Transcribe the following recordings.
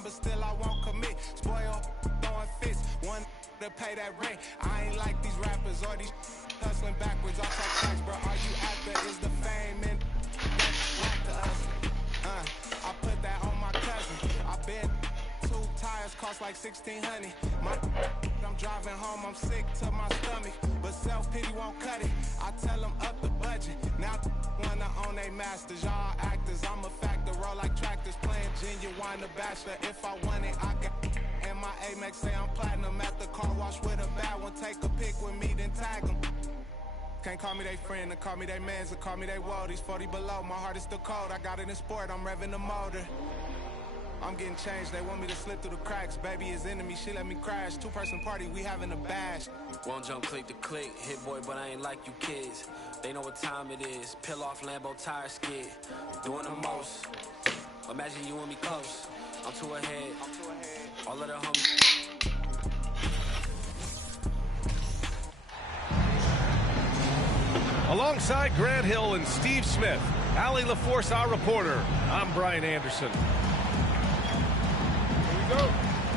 time, but still I won't commit. Spoil, throwing fists, one to pay that rent. I ain't like these rappers or these hustling backwards off that tracks, bro. All you after is the fame and like to us. I put that on my cousin. I bet 2 tires cost like $1,600. I'm driving home, I'm sick to my stomach, but self-pity won't cut it. I tell them up the budget. Now wanna own they masters. Y'all actors, I'm a factor. Roll like tractors, playing Genuine the Bachelor. If I want it, I can. And my Amex say I'm platinum at the car wash with a bad one. Take a pic with me, then tag them. Can't call me they friend, or call me they mans, or call me they worldies. 40 below, my heart is still cold. I got it in sport, I'm revving the motor. I'm getting changed, they want me to slip through the cracks. Baby is enemy, she let me crash. 2-person party, we having a bash. Won't jump click to click, hit boy, but I ain't like you kids. They know what time it is, peel off Lambo tire skid. Doing the most, imagine you and me close. I'm too ahead, all of the homies. Alongside Grant Hill and Steve Smith, Allie LaForce, our reporter, I'm Brian Anderson.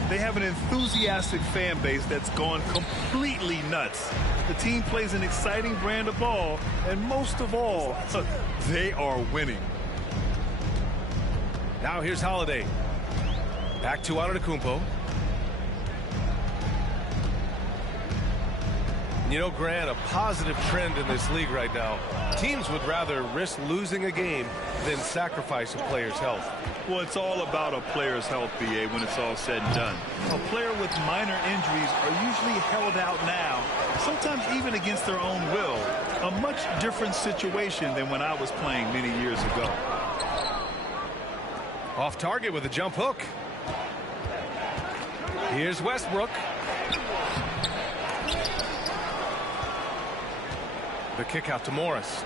They have an enthusiastic fan base that's gone completely nuts. The team plays an exciting brand of ball, and most of all, they are winning. Now here's Holiday. Back to Antetokounmpo. You know, Grant, a positive trend in this league right now. Teams would rather risk losing a game than sacrifice a player's health. Well, it's all about a player's health, BA, when it's all said and done. A player with minor injuries are usually held out now, sometimes even against their own will. A much different situation than when I was playing many years ago. Off target with a jump hook. Here's Westbrook. The kick out to Morris.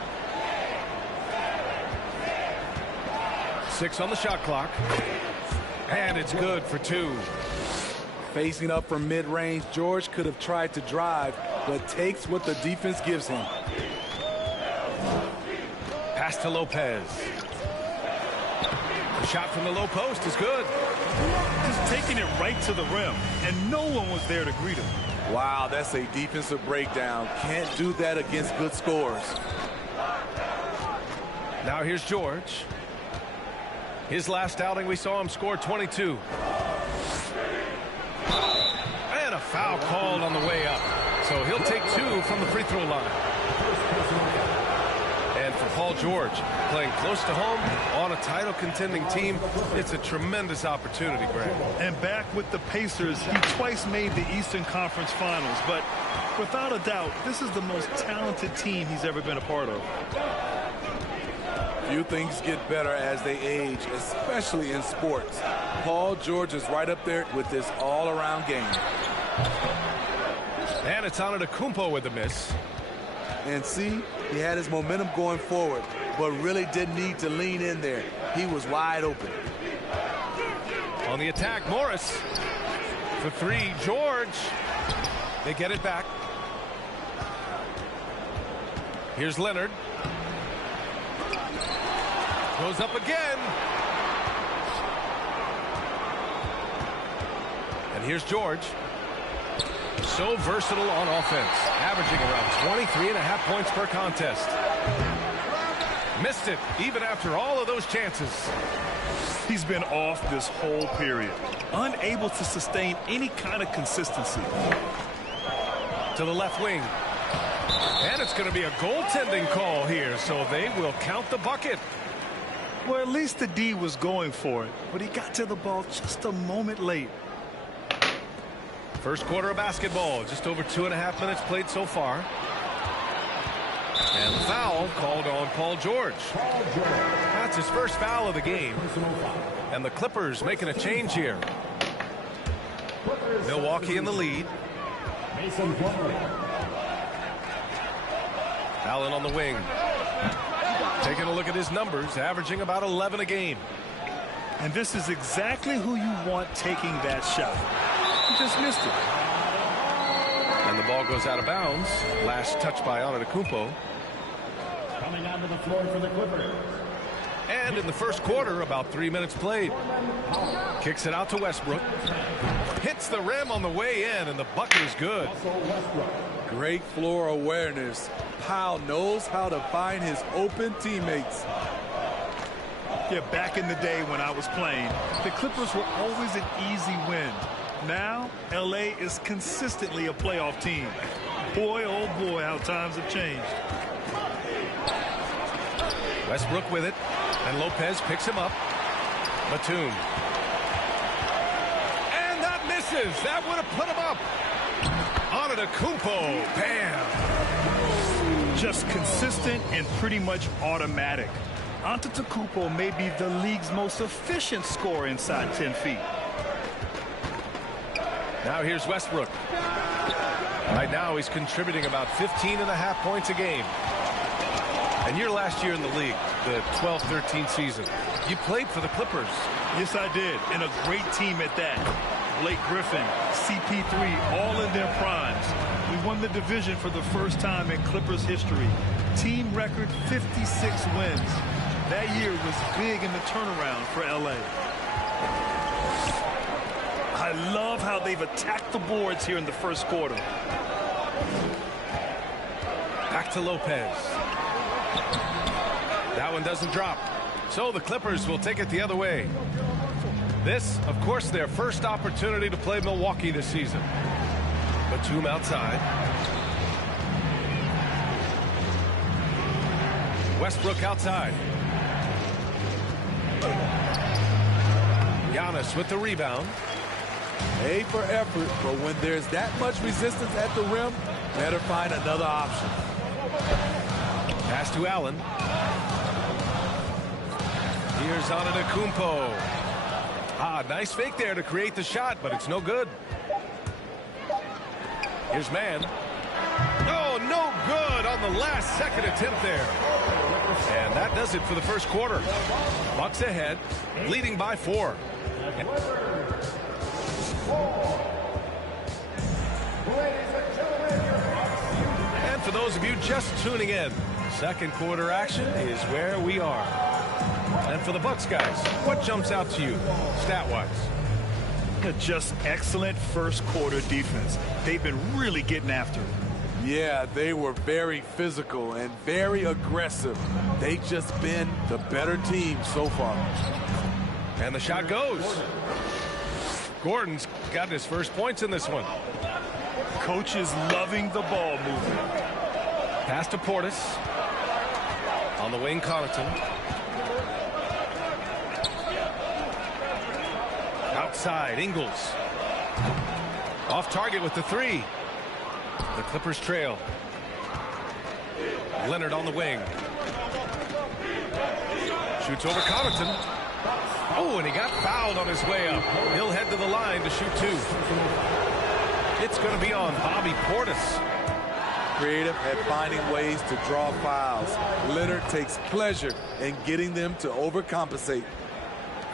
6 on the shot clock. And it's good for 2. Facing up from mid-range, George could have tried to drive, but takes what the defense gives him. Pass to Lopez. The shot from the low post is good. Just taking it right to the rim, and no one was there to greet him. Wow, that's a defensive breakdown. Can't do that against good scores. Now here's George. His last outing, we saw him score 22. And a foul called on the way up. So he'll take 2 from the free throw line. And for Paul George, playing close to home on a title contending team, it's a tremendous opportunity, Grant. And back with the Pacers, he twice made the Eastern Conference Finals, but without a doubt, this is the most talented team he's ever been a part of. Few things get better as they age, especially in sports. Paul George is right up there with this all-around game. And it's Antetokounmpo with the miss. And see, he had his momentum going forward, but really didn't need to lean in there. He was wide open. On the attack, Morris. For 3, George. They get it back. Here's Leonard. Goes up again. And here's George. So versatile on offense, averaging around 23.5 points per contest. Missed it, even after all of those chances. He's been off this whole period, unable to sustain any kind of consistency. To the left wing. And it's going to be a goaltending call here, so they will count the bucket. Well, at least the D was going for it, but he got to the ball just a moment late. First quarter of basketball, just over 2.5 minutes played so far. And the foul called on Paul George. That's his first foul of the game. And the Clippers making a change here. Milwaukee in the lead. Allen on the wing. Taking a look at his numbers, averaging about 11 a game. And this is exactly who you want taking that shot. He just missed it. And the ball goes out of bounds. Last touch by Antetokounmpo. Coming onto the floor for the Clippers, And in the first quarter, about 3 minutes played. Kicks it out to Westbrook. Hits the rim on the way in, and the bucket is good. Great floor awareness. Powell knows how to find his open teammates. Yeah, back in the day when I was playing, the Clippers were always an easy win. Now, LA is consistently a playoff team. Boy, oh boy, how times have changed. Westbrook with it, and Lopez picks him up. Batum. And that misses. That would have put him up. Antetokounmpo. Bam. Just consistent and pretty much automatic. Antetokounmpo may be the league's most efficient scorer inside 10 feet. Now here's Westbrook. Right now he's contributing about 15.5 points a game. And your last year in the league, the 12-13 season, you played for the Clippers. Yes, I did, and a great team at that. Blake Griffin, CP3, all in their primes. We won the division for the first time in Clippers history. Team record 56 wins. That year was big in the turnaround for LA. I love how they've attacked the boards here in the first quarter. Back to Lopez. That one doesn't drop. So the Clippers will take it the other way. This, of course, their first opportunity to play Milwaukee this season. Batum outside. Westbrook outside. Giannis with the rebound. A for effort, but when there's that much resistance at the rim, better find another option. Pass to Allen. Here's Antetokounmpo. Nice fake there to create the shot, but it's no good. Here's Mann. Oh, no good on the last second attempt there. And that does it for the first quarter. Bucks ahead, leading by 4. And for those of you just tuning in, second quarter action is where we are. And for the Bucks guys, what jumps out to you stat-wise? Just excellent first quarter defense. They've been really getting after it. Yeah, they were very physical and very aggressive. They've just been the better team so far. And the shot goes. Gordon's got his first points in this one. Coach is loving the ball movement. Pass to Portis. On the wing, Connaughton. Outside, Ingles. Off target with the 3. The Clippers trail. Leonard on the wing. Shoots over Connaughton. Oh, and he got fouled on his way up. He'll head to the line to shoot 2. It's going to be on Bobby Portis. Creative at finding ways to draw fouls. Leonard takes pleasure in getting them to overcompensate.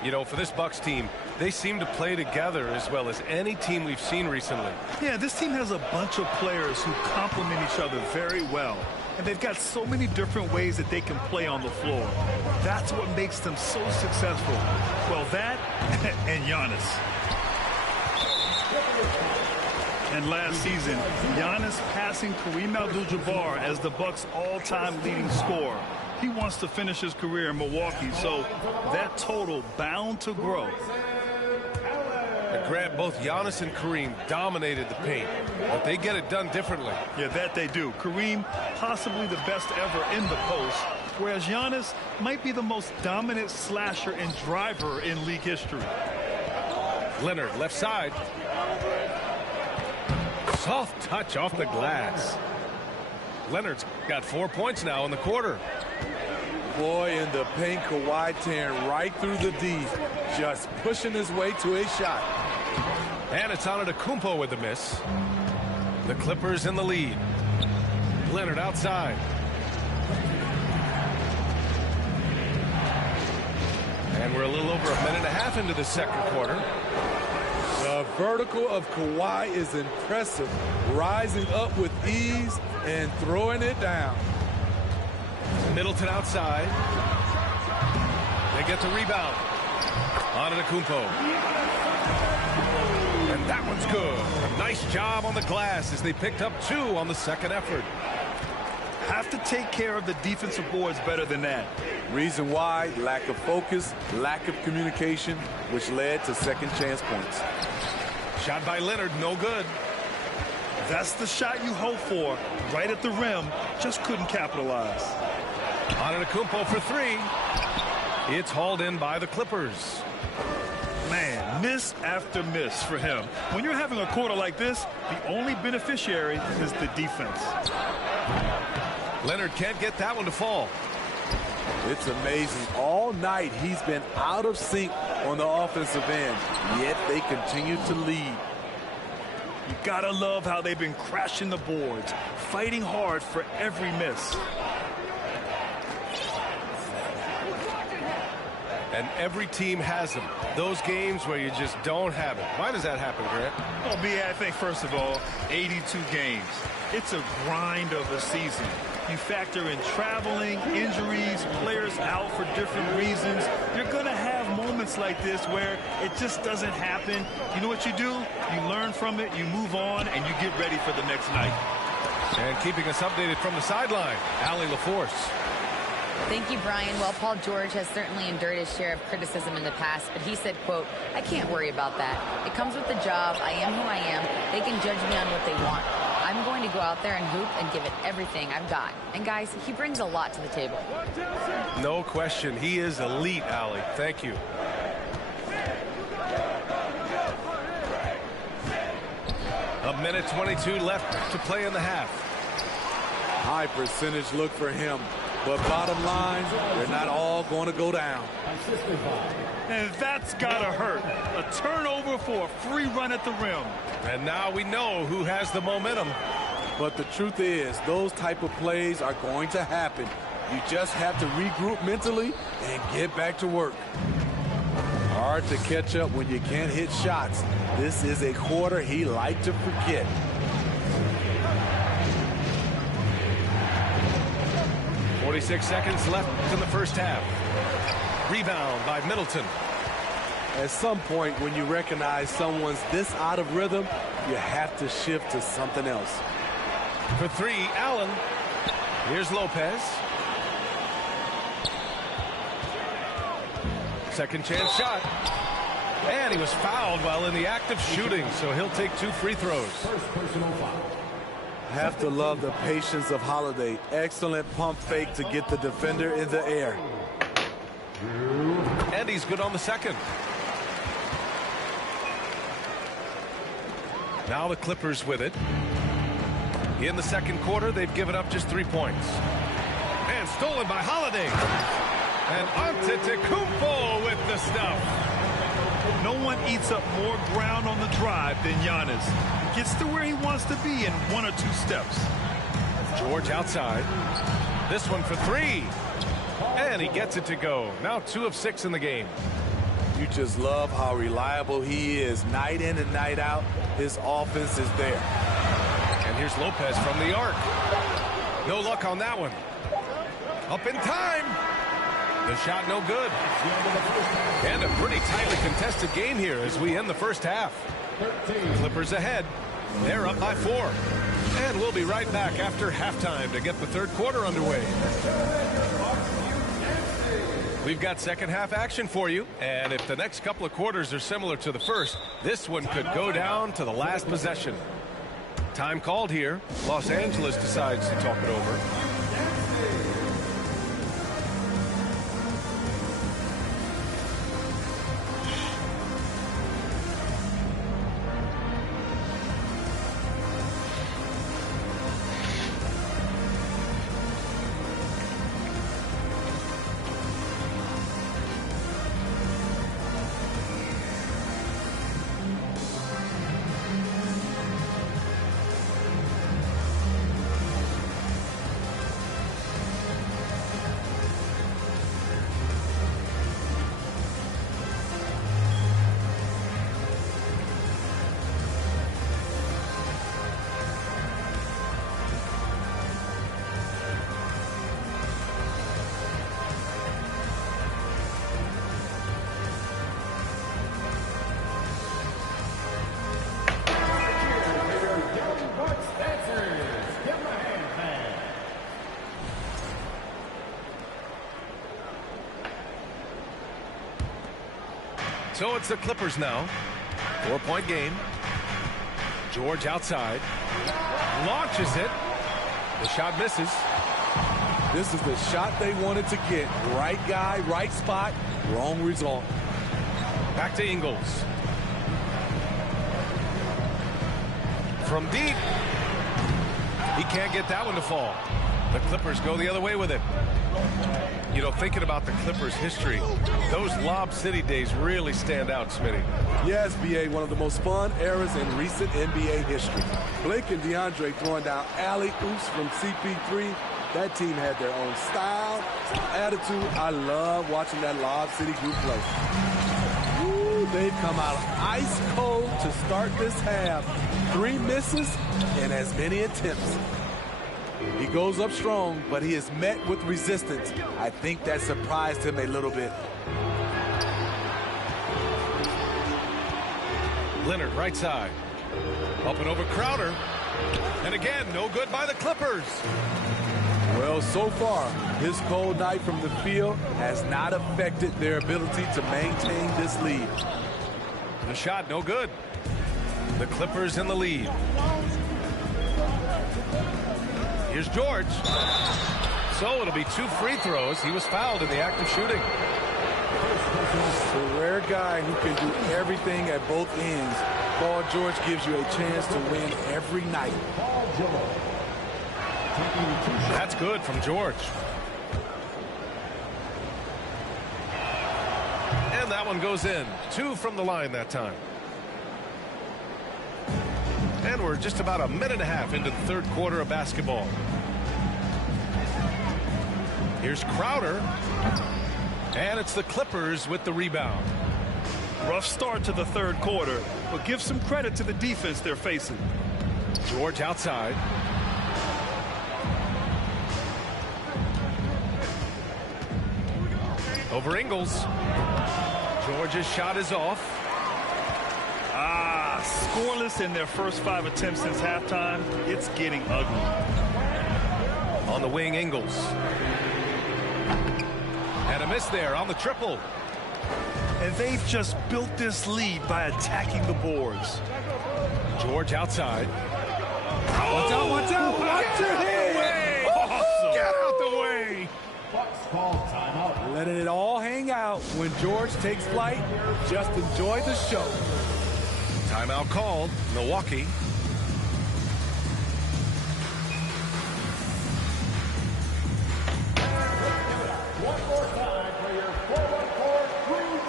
You know, for this Bucks team, they seem to play together as well as any team we've seen recently. Yeah, this team has a bunch of players who complement each other very well. And they've got so many different ways that they can play on the floor. That's what makes them so successful. Well, that and Giannis. And last season, Giannis passing Kareem Abdul-Jabbar as the Bucks' all-time leading scorer. He wants to finish his career in Milwaukee, so that total bound to grow. Grant, both Giannis and Kareem dominated the paint, but they get it done differently. Yeah, that they do. Kareem, possibly the best ever in the post, whereas Giannis might be the most dominant slasher and driver in league history. Leonard, left side. Soft touch off the glass. Leonard's got 4 points now in the quarter. Boy, in the paint, Kawhi tearing right through the D, just pushing his way to a shot. And it's Antetokounmpo with the miss. The Clippers in the lead. Leonard outside. And we're a little over 1.5 minutes into the second quarter. The vertical of Kawhi is impressive, rising up with ease and throwing it down. Middleton outside. They get the rebound. Antetokounmpo. And that one's good. A nice job on the glass as they picked up 2 on the second effort. Have to take care of the defensive boards better than that. Reason why: lack of focus, lack of communication, which led to second chance points. Shot by Leonard, no good. That's the shot you hope for, right at the rim. Just couldn't capitalize. Antetokounmpo for 3. It's hauled in by the Clippers. Man, miss after miss for him. When you're having a quarter like this, the only beneficiary is the defense. Leonard can't get that one to fall. It's amazing. All night he's been out of sync on the offensive end, yet they continue to lead. You gotta love how they've been crashing the boards, fighting hard for every miss. And every team has them. Those games where you just don't have it. Why does that happen, Grant? Well, B.A., I think, first of all, 82 games. It's a grind of a season. You factor in traveling, injuries, players out for different reasons. You're going to have moments like this where it just doesn't happen. You know what you do? You learn from it, you move on, and you get ready for the next night. And keeping us updated from the sideline, Allie LaForce. Thank you, Brian. Well, Paul George has certainly endured his share of criticism in the past, but he said, quote, "I can't worry about that. It comes with the job. I am who I am. They can judge me on what they want. I'm going to go out there and hoop and give it everything I've got." And, guys, he brings a lot to the table. No question. He is elite, Allie. Thank you. A minute 22 left to play in the half. High percentage look for him. But bottom line, they're not all going to go down. And that's got to hurt. A turnover for a free run at the rim. And now we know who has the momentum. But the truth is, those type of plays are going to happen. You just have to regroup mentally and get back to work. Hard to catch up when you can't hit shots. This is a quarter he liked to forget. .46 seconds left in the first half. Rebound by Middleton. At some point, when you recognize someone's this out of rhythm, you have to shift to something else. For 3, Allen. Here's Lopez. Second chance shot. And he was fouled while in the act of shooting, so he'll take 2 free throws. Have to love the patience of Holiday. Excellent pump fake to get the defender in the air. And he's good on the second. Now the Clippers with it. In the second quarter, they've given up just 3 points. And stolen by Holiday. And Antetokounmpo with the stuff. No one eats up more ground on the drive than Giannis. Gets to where he wants to be in 1 or 2 steps. George outside. This one for 3. And he gets it to go. Now 2 of 6 in the game. You just love how reliable he is. Night in and night out, his offense is there. And here's Lopez from the arc. No luck on that one. Up in time. The shot no good. And a pretty tightly contested game here as we end the first half. Clippers ahead. They're up by 4. And we'll be right back after halftime to get the third quarter underway. We've got second half action for you. And if the next couple of quarters are similar to the first, this one could go down to the last possession. Time called here. Los Angeles decides to talk it over. So it's the Clippers now. 4-point game. George outside. Launches it. The shot misses. This is the shot they wanted to get. Right guy, right spot, wrong result. Back to Ingles. From deep. He can't get that one to fall. The Clippers go the other way with it. You know, thinking about the Clippers' history, those Lob City days really stand out, Smitty. Yes, B.A., one of the most fun eras in recent NBA history. Blake and DeAndre throwing down alley-oops from CP3. That team had their own style, attitude. I love watching that Lob City group play. Ooh, they've come out ice cold to start this half. 3 misses and as many attempts. He goes up strong, but he is met with resistance. I think that surprised him a little bit. Leonard, right side. Up and over Crowder. And again, no good by the Clippers. Well, so far, his cold night from the field has not affected their ability to maintain this lead. The shot, no good. The Clippers in the lead. Here's George. So it'll be 2 free throws. He was fouled in the act of shooting. The rare guy who can do everything at both ends. Paul George gives you a chance to win every night. That's good from George. And that one goes in. 2 from the line that time. And we're just about a minute and a half into the 3rd quarter of basketball. Here's Crowder. And it's the Clippers with the rebound. Rough start to the 3rd quarter, but give some credit to the defense they're facing. George outside. Over Ingles. George's shot is off. Scoreless in their first 5 attempts since halftime. It's getting ugly. On the wing, Ingles. And a miss there on the triple. And they've just built this lead by attacking the boards. George outside. Watch out, watch out, watch your head. Awesome. Get out the way. Letting it all hang out when George takes flight. Just enjoy the show. Timeout called. Milwaukee.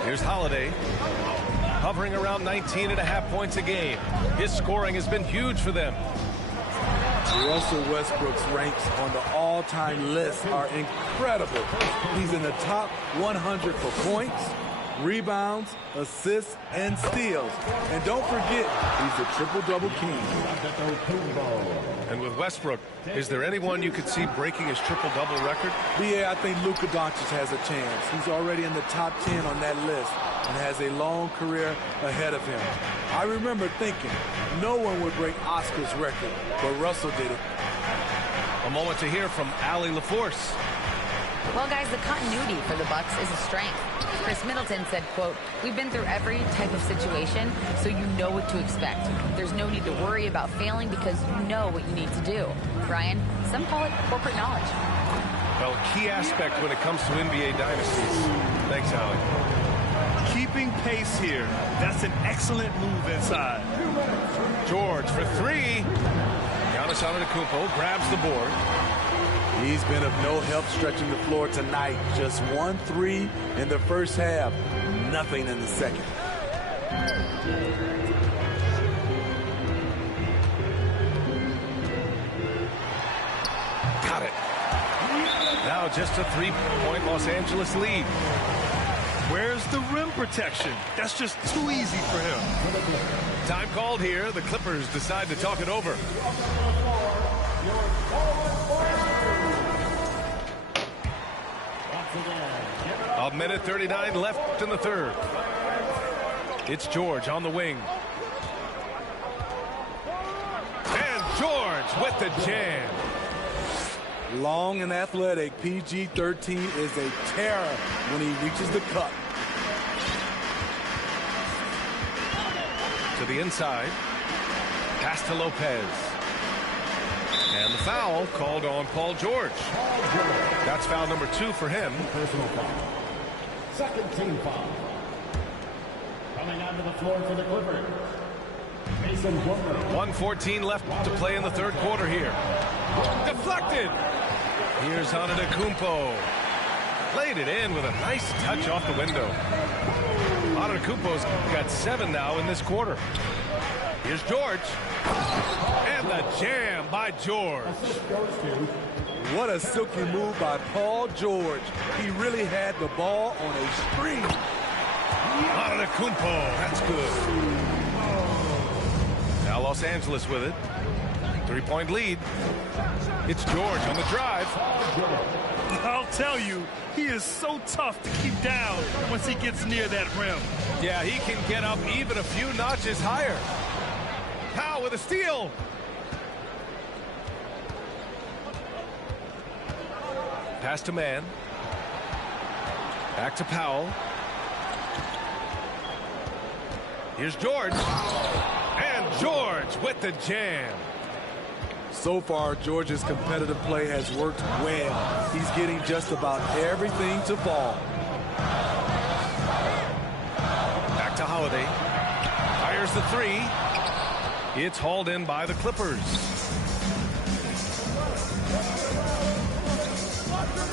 Here's Holiday. Hovering around 19.5 points a game. His scoring has been huge for them. Russell Westbrook's ranks on the all-time list are incredible. He's in the top 100 for points, rebounds, assists, and steals. And don't forget, he's the triple-double king. And with Westbrook, is there anyone you could see breaking his triple-double record? Yeah, I think Luka Doncic has a chance. He's already in the top 10 on that list and has a long career ahead of him. I remember thinking no one would break Oscar's record, but Russell did it. A moment to hear from Allie LaForce. Well, guys, the continuity for the Bucks is a strength. Chris Middleton said, quote, "We've been through every type of situation, so you know what to expect. There's no need to worry about failing because you know what you need to do." Brian, some call it corporate knowledge. Well, key aspect when it comes to NBA dynasties. Thanks, Allie. Keeping pace here. That's an excellent move inside. George for 3. Giannis Antetokounmpo grabs the board. He's been of no help stretching the floor tonight. Just 1 3 in the first half. Nothing in the second. Got it. Now just a 3-point Los Angeles lead. Where's the rim protection? That's just too easy for him. Time called here. The Clippers decide to talk it over. A minute 39 left in the 3rd. It's George on the wing. And George with the jam. Long and athletic, PG-13 is a terror when he reaches the cup. To the inside. Pass to Lopez. And the foul called on Paul George. That's foul number 2 for him. Personal foul. Second team foul. Coming onto the floor for the Clippers. Mason Plumlee. 1:14 left to play in the third quarter here. Deflected. Here's Antetokounmpo. Laid it in with a nice touch off the window. Antetokounmpo's got 7 now in this quarter. Here's George. And the jam by George. What a silky move by Paul George. He really had the ball on a string. Antetokounmpo, that's good. Now Los Angeles with it. 3-point lead. It's George on the drive. I'll tell you, he is so tough to keep down once he gets near that rim. Yeah, he can get up even a few notches higher. Powell with a steal. Pass to Mann. Back to Powell. Here's George. And George with the jam. So far, George's competitive play has worked well. He's getting just about everything to fall. Back to Holiday. Fires the 3. It's hauled in by the Clippers.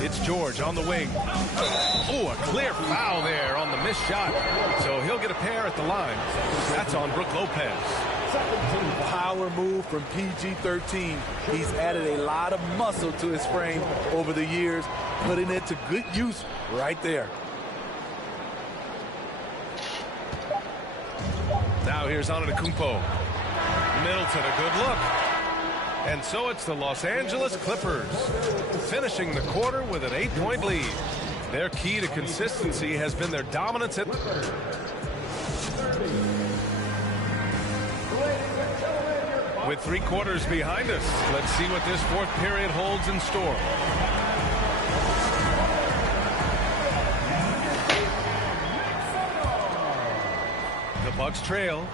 It's George on the wing. Oh, a clear foul there on the missed shot. So he'll get a pair at the line. That's on Brook Lopez. Power move from PG-13. He's added a lot of muscle to his frame over the years, putting it to good use right there. Now here's Antetokounmpo. Middleton, a good look. And so it's the Los Angeles Clippers finishing the quarter with an 8-point lead. Their key to consistency has been their dominance at... With 3 quarters behind us, let's see what this fourth period holds in store. The Bucks trail.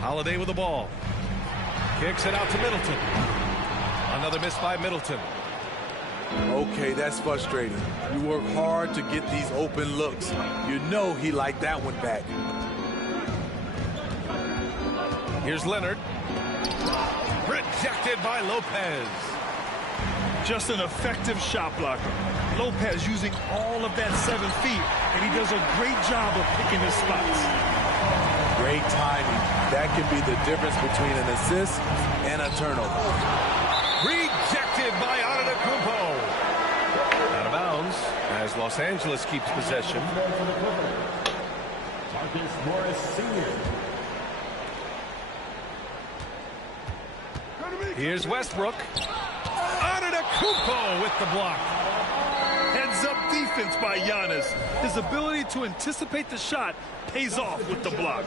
Holiday with the ball. Kicks it out to Middleton. Another miss by Middleton. Okay, that's frustrating. You work hard to get these open looks. You know he liked that one back. Here's Leonard. Rejected by Lopez. Just an effective shot blocker. Lopez using all of that 7 feet, and he does a great job of picking his spots. Great timing. That can be the difference between an assist and a turnover. Rejected by Antetokounmpo. Out of bounds as Los Angeles keeps possession. Marcus Morris Sr. Here's Westbrook. Antetokounmpo with the block. Heads-up defense by Giannis. His ability to anticipate the shot pays off with the block.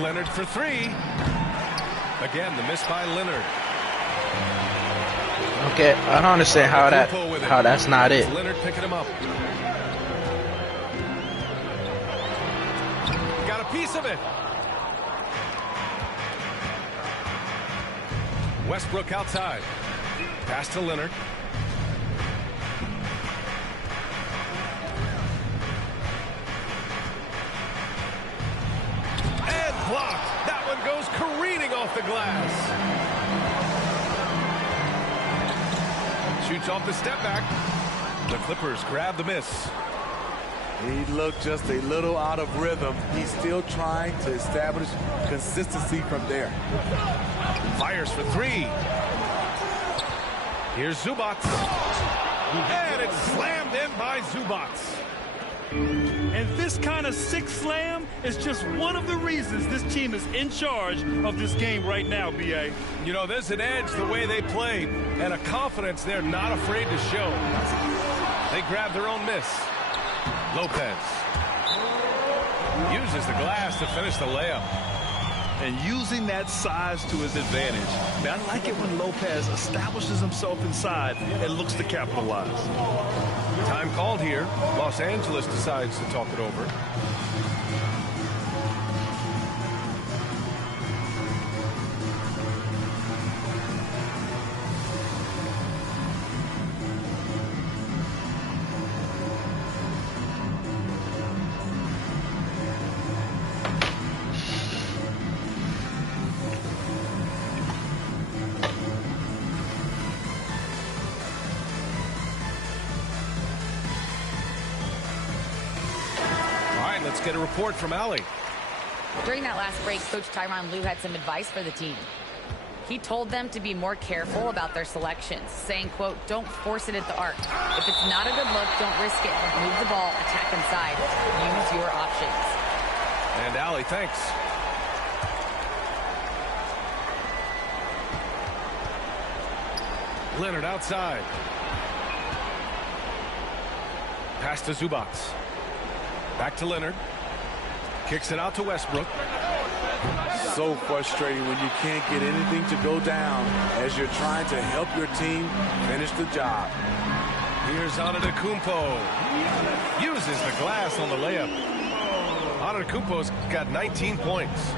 Leonard for 3. Again, the miss by Leonard. Okay, I don't understand how that's not it. Leonard picking him up. Got a piece of it. Westbrook outside. Pass to Leonard. And blocked. That one goes careening off the glass. Shoots off the step back. The Clippers grab the miss. He looked just a little out of rhythm. He's still trying to establish consistency from there. Fires for 3. Here's Zubac. And it's slammed in by Zubac. And this kind of sick slam is just one of the reasons this team is in charge of this game right now, B.A. You know, there's an edge the way they play and a confidence they're not afraid to show. They grab their own miss. Lopez uses the glass to finish the layup. And using that size to his advantage. I like it when Lopez establishes himself inside and looks to capitalize. Time called here. Los Angeles decides to talk it over. Let's get a report from Allie. During that last break, Coach Tyronn Lue had some advice for the team. He told them to be more careful about their selections, saying, quote, don't force it at the arc. If it's not a good look, don't risk it. Move the ball, attack inside. Use your options. And Allie, thanks. Leonard outside. Pass to Zubac. Back to Leonard. Kicks it out to Westbrook. So frustrating when you can't get anything to go down as you're trying to help your team finish the job. Here's Antetokounmpo. Uses the glass on the layup. Antetokounmpo's got 19 points.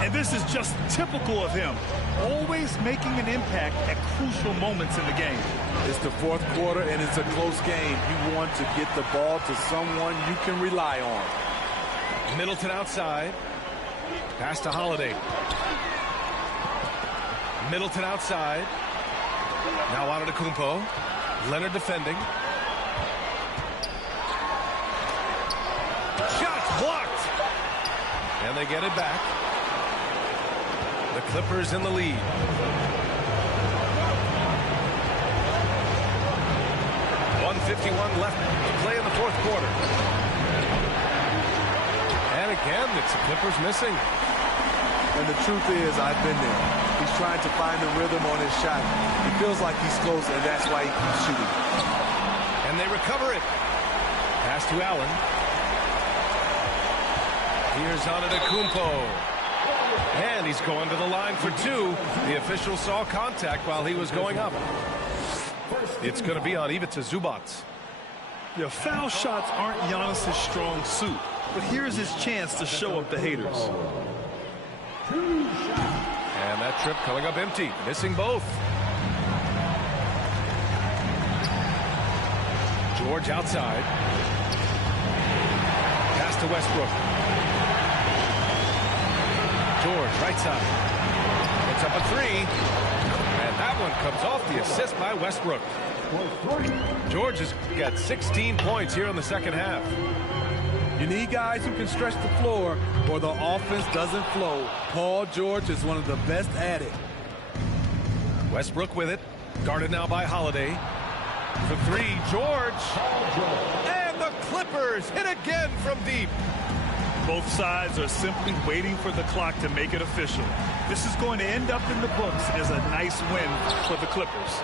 And this is just typical of him. Always making an impact at crucial moments in the game. It's the fourth quarter and it's a close game. You want to get the ball to someone you can rely on. Middleton outside. Pass to Holiday. Middleton outside. Now Antetokounmpo. Leonard defending. Shots blocked. And they get it back. The Clippers in the lead. .151 left to play in the fourth quarter. And again, it's the Clippers missing. And the truth is, I've been there. He's trying to find the rhythm on his shot. He feels like he's close, and that's why he keeps shooting. And they recover it. Pass to Allen. Here's Antetokounmpo. And he's going to the line for two. The official saw contact while he was going up. It's going to be on Ivica Zubac. The foul shots aren't Giannis's strong suit, but here's his chance to show up the haters. And that trip coming up empty, missing both. George outside. Pass to Westbrook. George, right side. Puts up a three. And that one comes off the assist by Westbrook. George has got 16 points here in the second half. You need guys who can stretch the floor or the offense doesn't flow. Paul George is one of the best at it. Westbrook with it. Guarded now by Holiday. For three, George. And the Clippers hit again from deep. Both sides are simply waiting for the clock to make it official. This is going to end up in the books as a nice win for the Clippers.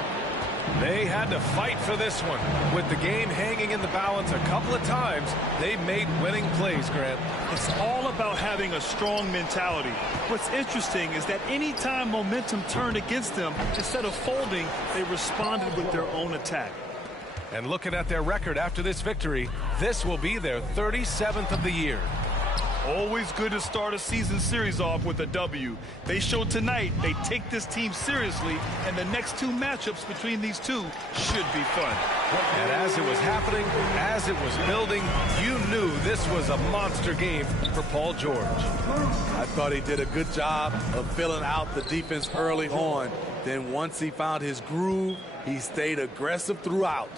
They had to fight for this one. With the game hanging in the balance a couple of times, they made winning plays, Grant. It's all about having a strong mentality. What's interesting is that anytime momentum turned against them, instead of folding, they responded with their own attack. And looking at their record after this victory, this will be their 37th of the year. Always good to start a season series off with a W. They showed tonight they take this team seriously, and the next two matchups between these two should be fun. And as it was happening, as it was building, you knew this was a monster game for Paul George. I thought he did a good job of filling out the defense early on. Then once he found his groove, he stayed aggressive throughout.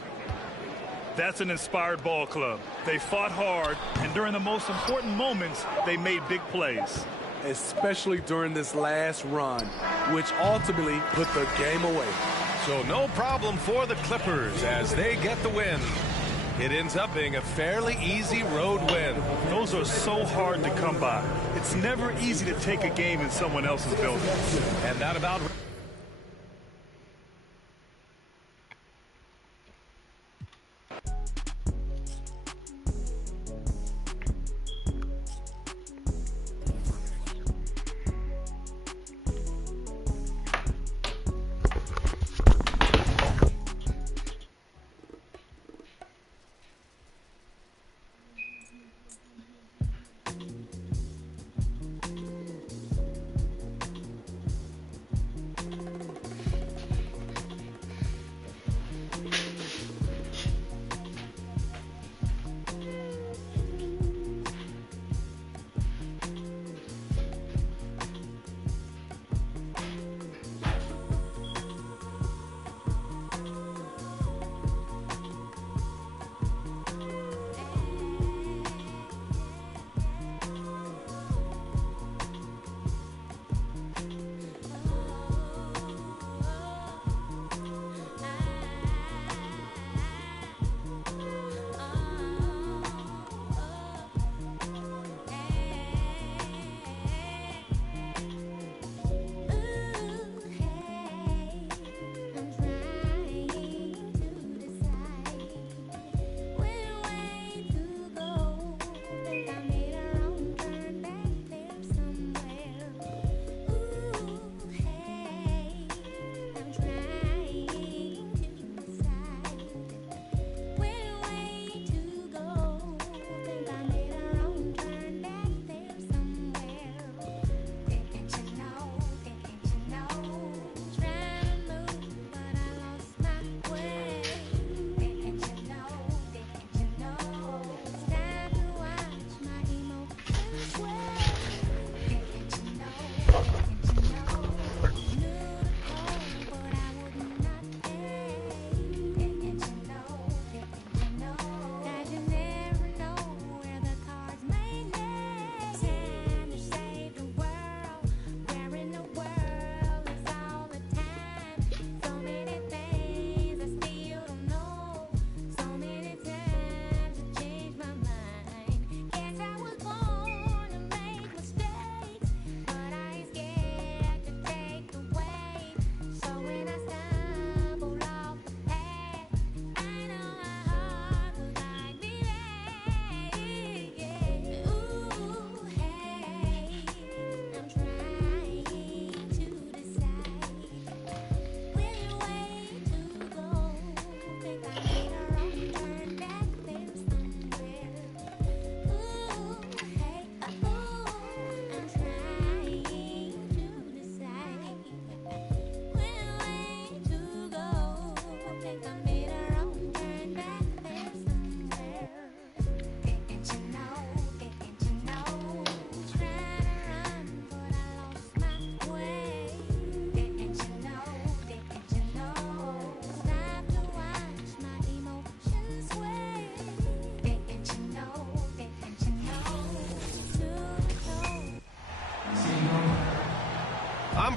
That's an inspired ball club. They fought hard, and during the most important moments, they made big plays. Especially during this last run, which ultimately put the game away. So no problem for the Clippers as they get the win. It ends up being a fairly easy road win. Those are so hard to come by. It's never easy to take a game in someone else's building. And that about...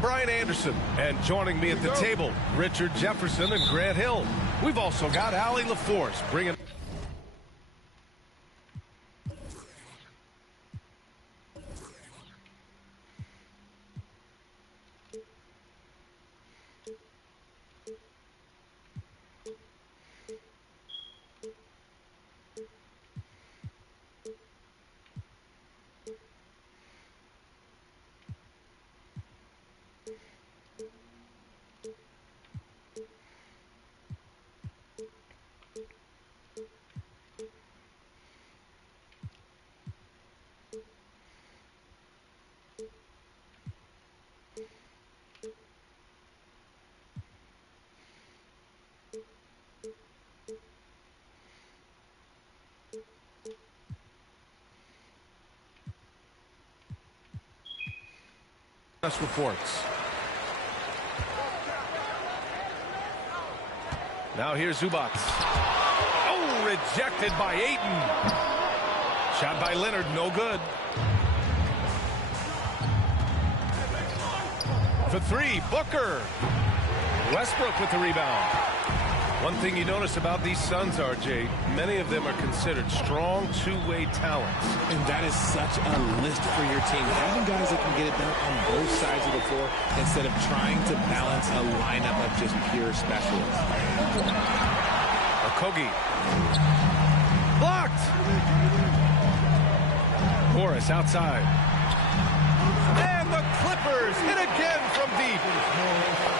Brian Anderson, and joining me at the table, Richard Jefferson and Grant Hill. We've also got Allie LaForce bringing... reports. Now here's Zubac. Oh, rejected by Ayton. Shot by Leonard, no good. For three, Booker. Westbrook with the rebound. One thing you notice about these Suns, RJ, many of them are considered strong two-way talents. And that is such a list for your team. Having guys that can get it done on both sides of the floor instead of trying to balance a lineup of just pure specialists. Okogie. Blocked! Morris outside. And the Clippers hit again from deep.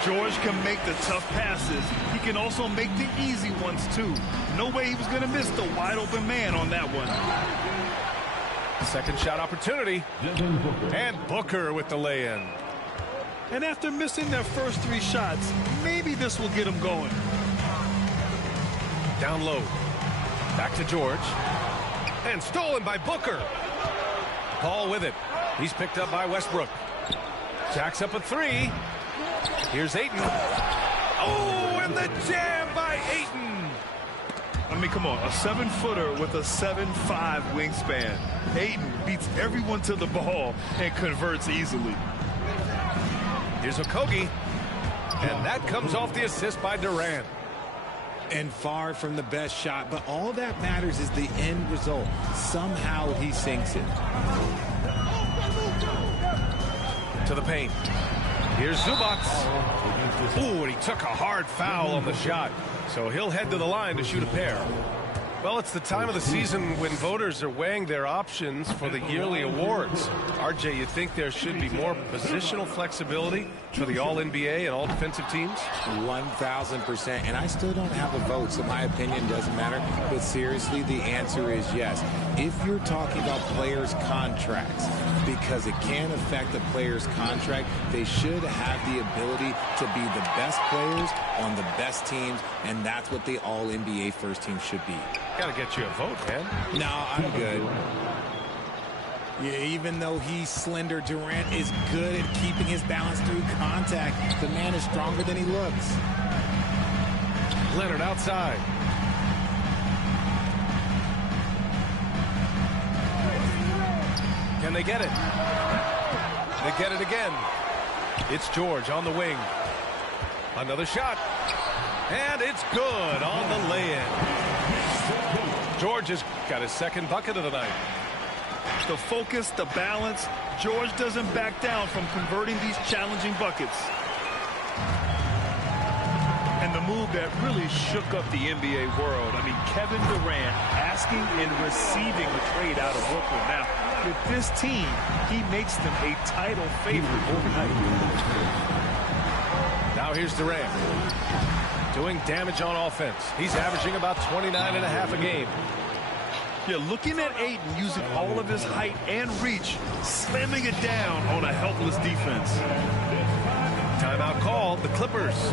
George can make the tough passes. He can also make the easy ones, too. No way he was going to miss the wide-open man on that one. Second shot opportunity. And Booker with the lay-in. And after missing their first three shots, maybe this will get him going. Down low. Back to George. And stolen by Booker. Paul with it. He's picked up by Westbrook. Jacks up a three. Here's Ayton. Oh, and the jam by Ayton. I mean, come on, a 7-footer with a 7'5" wingspan. Ayton beats everyone to the ball and converts easily. Here's Okogie. And that comes off the assist by Durant. And far from the best shot, but all that matters is the end result. Somehow he sinks it. To the paint. Here's Zubac. Ooh, and he took a hard foul on the shot. So he'll head to the line to shoot a pair. Well, it's the time of the season when voters are weighing their options for the yearly awards. RJ, you think there should be more positional flexibility for the All-NBA and all-defensive teams? 1,000%. And I still don't have a vote, so my opinion doesn't matter. But seriously, the answer is yes. If you're talking about players' contracts, because it can affect a player's contract, they should have the ability to be the best players on the best teams, and that's what the All-NBA first team should be. Gotta get you a vote, man. No, I'm good. Yeah, even though he's slender, Durant is good at keeping his balance through contact. The man is stronger than he looks. Leonard outside. Can they get it? They get it again. It's George on the wing. Another shot. And it's good on the lay-in. George has got his second bucket of the night. The focus, the balance. George doesn't back down from converting these challenging buckets. And the move that really shook up the NBA world. I mean, Kevin Durant asking and receiving a trade out of Brooklyn. Now, with this team, he makes them a title favorite overnight. Now here's Durant. Doing damage on offense. He's averaging about 29.5 a game. Yeah, looking at Ayton using all of his height and reach, slamming it down on a helpless defense. Timeout called, the Clippers.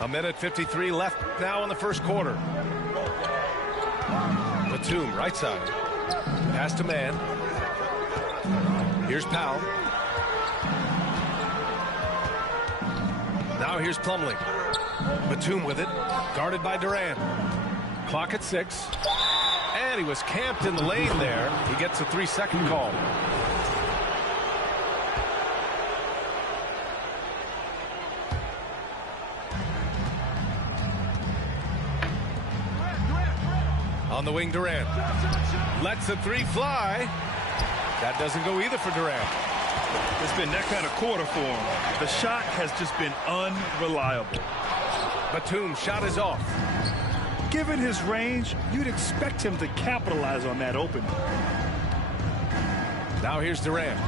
A minute 53 left now in the first quarter. Batum, right side. Pass to man. Here's Powell. Now here's Plumlee. Batum with it. Guarded by Durant. Clock at 6. And he was camped in the lane there. He gets a 3-second call. On the wing, Durant. Lets the 3 fly. That doesn't go either for Durant. It's been that kind of quarter for him. The shot has just been unreliable. Batum's shot is off. Given his range, you'd expect him to capitalize on that opening. Now here's Durant.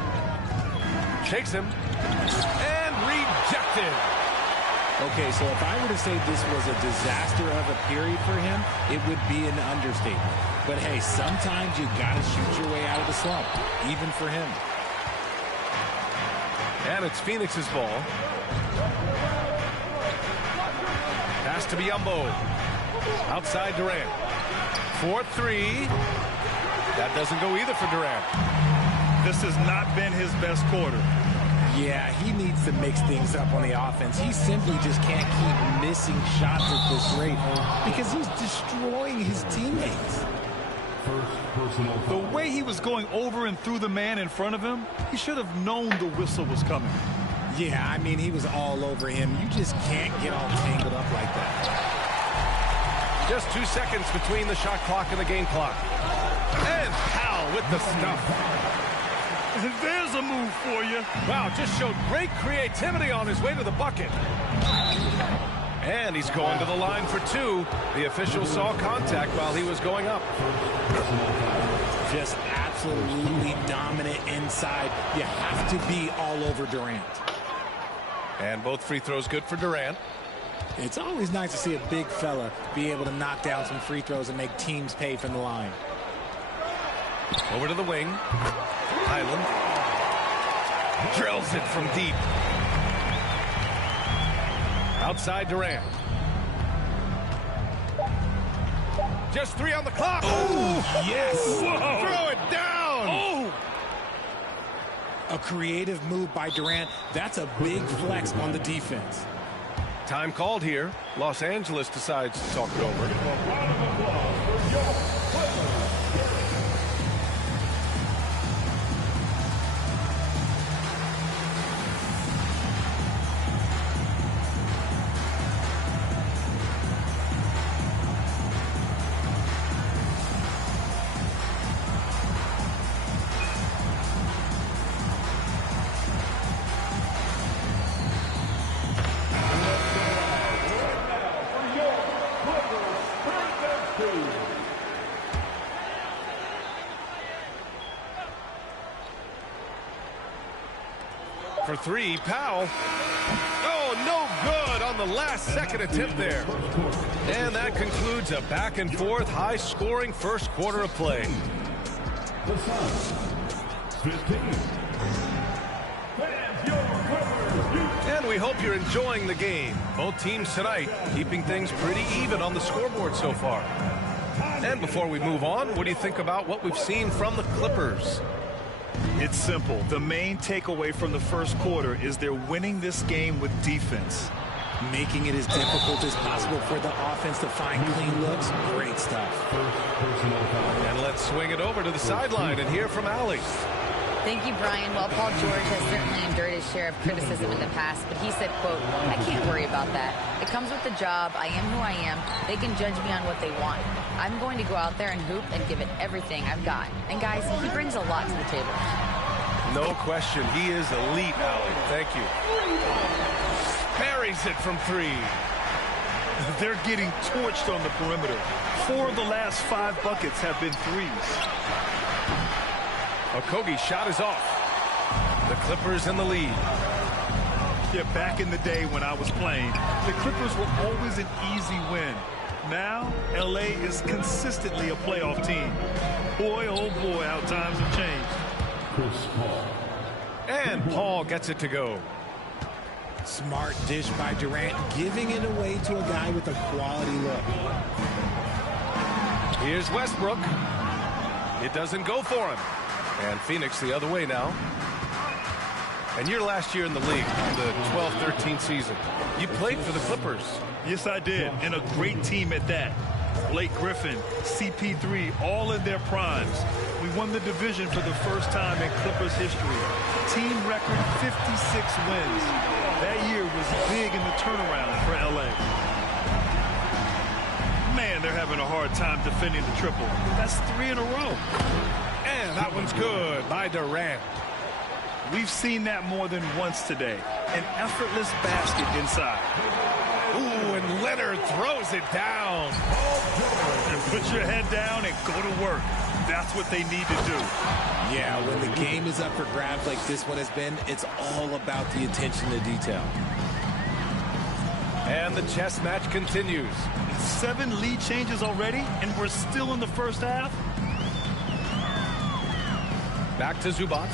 Shakes him. And rejected. Okay, so if I were to say this was a disaster of a period for him, it would be an understatement. But hey, sometimes you gotta shoot your way out of the slump, even for him. And it's Phoenix's ball. Pass to Biyombo. Outside Durant. 4-3. That doesn't go either for Durant. This has not been his best quarter. Yeah, he needs to mix things up on the offense. He simply just can't keep missing shots at this rate because he's destroying his teammates. The way he was going over and through the man in front of him, he should have known the whistle was coming. Yeah, I mean, he was all over him. You just can't get all tangled up like that. Just 2 seconds between the shot clock and the game clock. And Powell with the stuff. There's a move for you. Wow, just showed great creativity on his way to the bucket. And he's going to the line for 2. The official saw contact while he was going up. Just absolutely dominant inside. You have to be all over Durant. And both free throws good for Durant. It's always nice to see a big fella be able to knock down some free throws and make teams pay from the line. Over to the wing. Highland drills it from deep. Outside Durant. Just 3 on the clock. Oh, yes. Whoa. Throw it down. Oh. A creative move by Durant. That's a big flex on the defense. Time called here. Los Angeles decides to talk it over. For 3, Powell. Oh, no good on the last second attempt there. And that concludes a back and forth, high-scoring first quarter of play. The Suns, 15. And we hope you're enjoying the game. Both teams tonight keeping things pretty even on the scoreboard so far. And before we move on, what do you think about what we've seen from the Clippers? It's simple. The main takeaway from the first quarter is they're winning this game with defense. Making it as difficult as possible for the offense to find clean looks. Great stuff. And let's swing it over to the sideline and hear from Allie. Thank you, Brian. Well, Paul George has certainly endured his share of criticism in the past, but he said, quote, I can't worry about that. It comes with the job. I am who I am. They can judge me on what they want. I'm going to go out there and hoop and give it everything I've got. And guys, he brings a lot to the table. No question. He is elite, Allie. Thank you. Buries it from 3. They're getting torched on the perimeter. 4 of the last 5 buckets have been threes. Okogie's shot is off. The Clippers in the lead. Yeah, back in the day when I was playing, the Clippers were always an easy win. Now, L.A. is consistently a playoff team. Boy, oh boy, how times have changed. Chris Paul. And Paul gets it to go. Smart dish by Durant, giving it away to a guy with a quality look. Here's Westbrook. It doesn't go for him. And Phoenix the other way now. And your last year in the league, the 12-13 season, you played for the Clippers. Yes, I did, and a great team at that. Blake Griffin, CP3, all in their primes. We won the division for the first time in Clippers history. Team record 56 wins. That year was big in the turnaround for LA. Man, they're having a hard time defending the triple. That's 3 in a row. And that one's good by Durant. We've seen that more than once today. An effortless basket inside. Ooh, and Leonard throws it down. And put your head down and go to work. That's what they need to do. Yeah, when the game is up for grabs like this one has been, it's all about the attention to detail. And the chess match continues. 7 lead changes already, and we're still in the first half. Back to Zubac.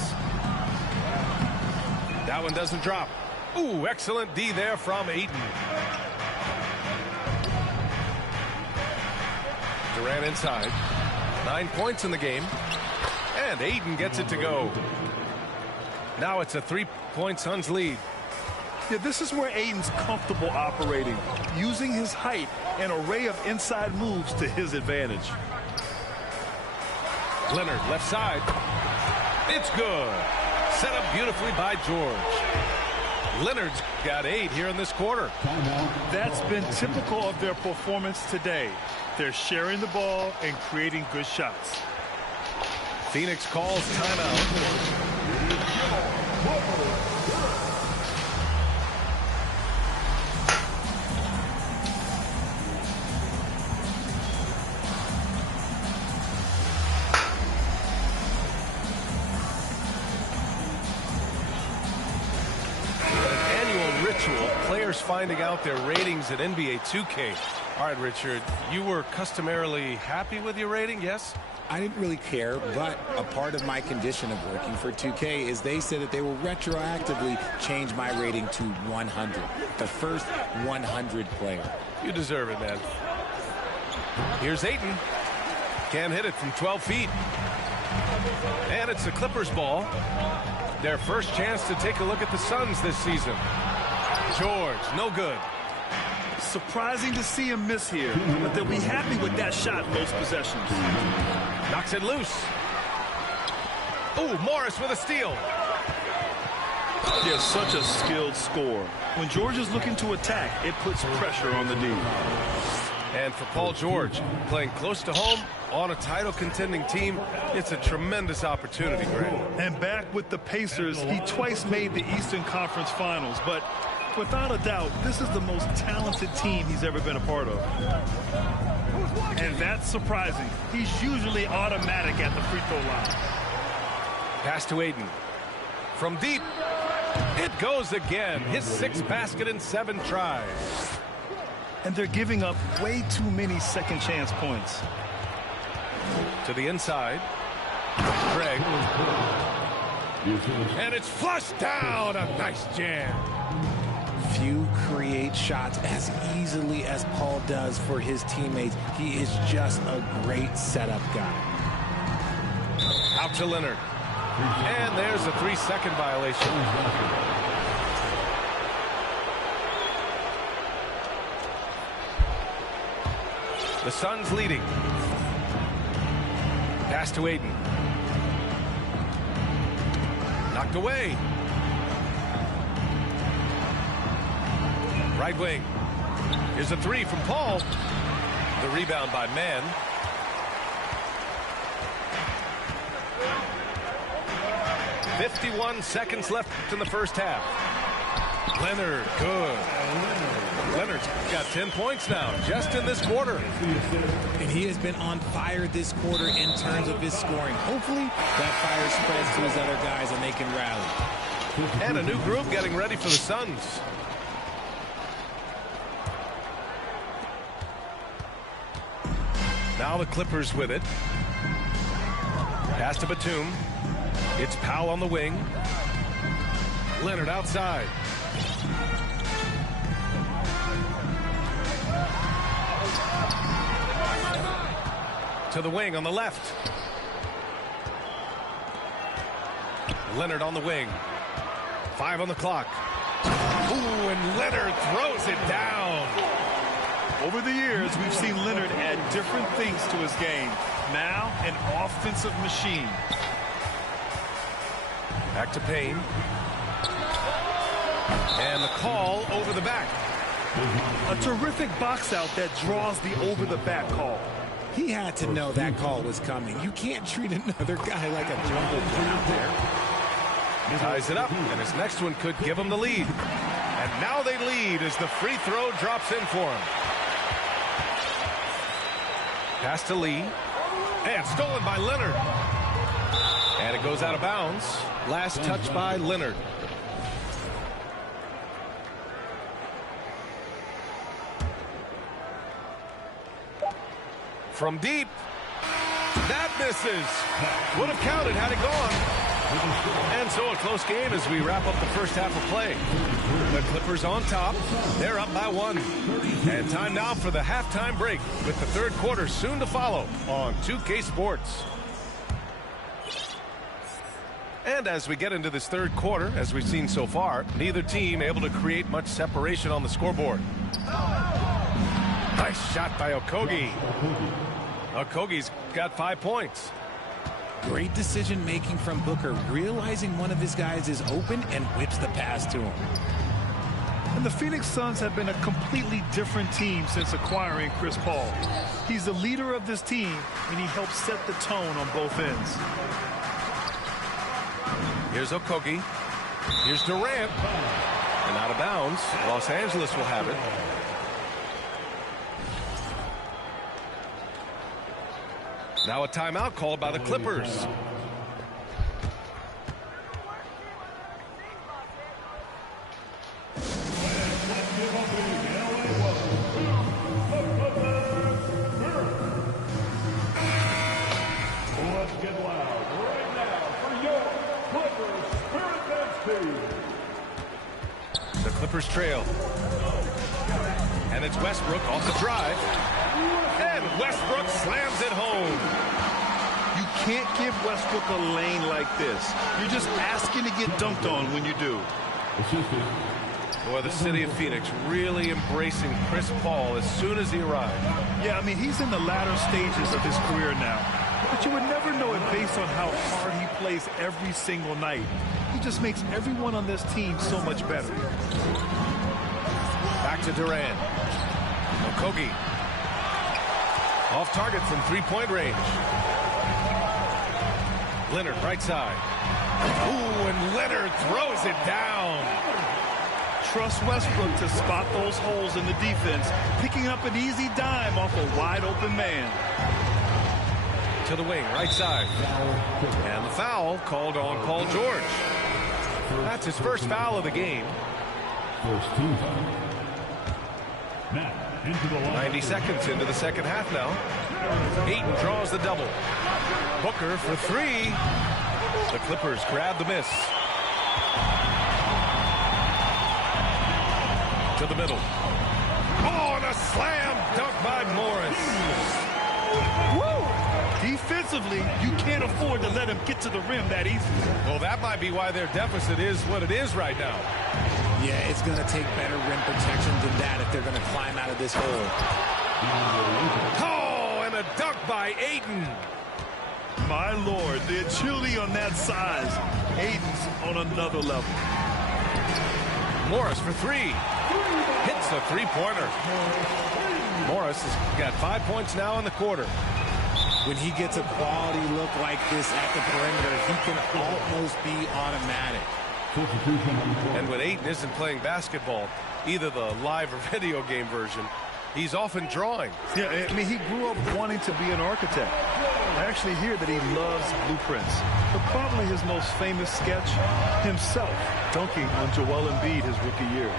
That one doesn't drop. Ooh, excellent D there from Ayton. Durant inside. 9 points in the game. And Ayton gets it to go. Now it's a 3-point Suns lead. Yeah, this is where Ayton's comfortable operating, using his height and array of inside moves to his advantage. Leonard left side. It's good. Set up beautifully by George. Leonard's got 8 here in this quarter. That's been typical of their performance today. They're sharing the ball and creating good shots. Phoenix calls timeout. Players finding out their ratings at NBA 2K. All right, Richard, you were customarily happy with your rating, yes? I didn't really care, but a part of my condition of working for 2K is they said that they will retroactively change my rating to 100. The first 100 player. You deserve it, man. Here's Ayton. Can't hit it from 12 feet. And it's the Clippers' ball. Their first chance to take a look at the Suns this season. George, no good. Surprising to see him miss here, but they'll be happy with that shot most possessions. Knocks it loose. Ooh, Morris with a steal. They're such a skilled scorer. When George is looking to attack, it puts pressure on the D. And for Paul George, playing close to home on a title-contending team, it's a tremendous opportunity, Greg. And back with the Pacers, he twice made the Eastern Conference Finals, but without a doubt, this is the most talented team he's ever been a part of. And that's surprising. He's usually automatic at the free throw line. Pass to Ayton. From deep, it goes again. His 6th basket in 7 tries. And they're giving up way too many second chance points. To the inside. Greg. And it's flushed down. A nice jam. Few create shots as easily as Paul does for his teammates. He is just a great setup guy. Out to Leonard. And there's a 3-second violation. The Suns leading. Pass to Ayton. Knocked away. Right wing. Here's a 3 from Paul. The rebound by Mann. "51 seconds left in the first half." Leonard, good. Leonard's got 10 points now, just in this quarter. And he has been on fire this quarter in terms of his scoring. Hopefully, that fire spreads to his other guys and they can rally. And a new group getting ready for the Suns. Now the Clippers with it. Pass to Batum. It's Powell on the wing. Leonard outside. To the wing on the left. Leonard on the wing. 5 on the clock. Ooh, and Leonard throws it down. Over the years, we've seen Leonard add different things to his game. Now, an offensive machine. Back to Payne. And the call over the back. A terrific box out that draws the over the back call. He had to know that call was coming. You can't treat another guy like a jumble out there. Ties it up, and his next one could give him the lead. And now they lead as the free throw drops in for him. Pass to Lee. And stolen by Leonard. And it goes out of bounds. Last touch by Leonard. From deep. That misses. Would have counted had it gone. And so a close game as we wrap up the first half of play. The Clippers on top. They're up by 1. And time now for the halftime break with the third quarter soon to follow on 2K Sports. And as we get into this third quarter, as we've seen so far, neither team able to create much separation on the scoreboard. Nice shot by Okogie. Okogie's got 5 points. Great decision-making from Booker, realizing one of his guys is open and whips the pass to him. And the Phoenix Suns have been a completely different team since acquiring Chris Paul. He's the leader of this team, and he helps set the tone on both ends. Here's Okogie. Here's Durant. And out of bounds. Los Angeles will have it. Now a timeout called by the Clippers. Let's get loud right now for your Clippers Spirit Dance Team. The Clippers trail. And it's Westbrook off the drive. And Westbrook slams it home. You can't give Westbrook a lane like this. You're just asking to get dunked on when you do. Boy, the city of Phoenix really embracing Chris Paul as soon as he arrived. Yeah, I mean, he's in the latter stages of his career now. But you would never know it based on how hard he plays every single night. He just makes everyone on this team so much better. Back to Durant. Okogie. Off target from three-point range. Leonard, right side. Ooh, and Leonard throws it down. Trust Westbrook to spot those holes in the defense, picking up an easy dime off a wide-open man. To the wing, right side. And the foul called on Paul George. That's his first foul of the game. First team foul. Now, into the line. 90 seconds into the second half now. Ayton draws the double. Booker for three. The Clippers grab the miss. To the middle. Oh, and a slam dunk by Morris. Woo! Defensively, you can't afford to let him get to the rim that easily. Well, that might be why their deficit is what it is right now. Yeah, it's going to take better rim protection than that if they're going to climb out of this hole. Oh, and a dunk by Ayton. My Lord, the agility on that size. Ayton's on another level. Morris for three. Hits a three-pointer. Morris has got 5 points now in the quarter. When he gets a quality look like this at the perimeter, he can almost be automatic. And when Ayton isn't playing basketball, either the live or video game version, he's often drawing. Yeah, I mean, he grew up wanting to be an architect. I actually hear that he loves blueprints. But probably his most famous sketch, himself dunking on Joel Embiid his rookie year.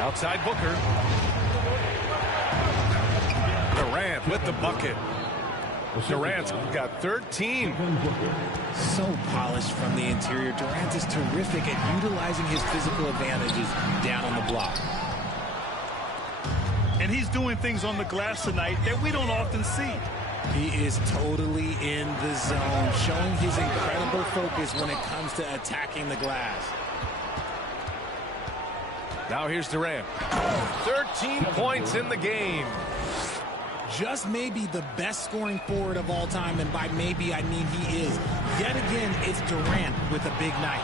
Outside Booker. Durant with the bucket. Durant's got 13. So polished from the interior. Durant is terrific at utilizing his physical advantages down on the block. And he's doing things on the glass tonight that we don't often see. He is totally in the zone, showing his incredible focus when it comes to attacking the glass. Now here's Durant. 13 points in the game. Just maybe the best scoring forward of all time, and by maybe I mean he is. Yet again, it's Durant with a big night.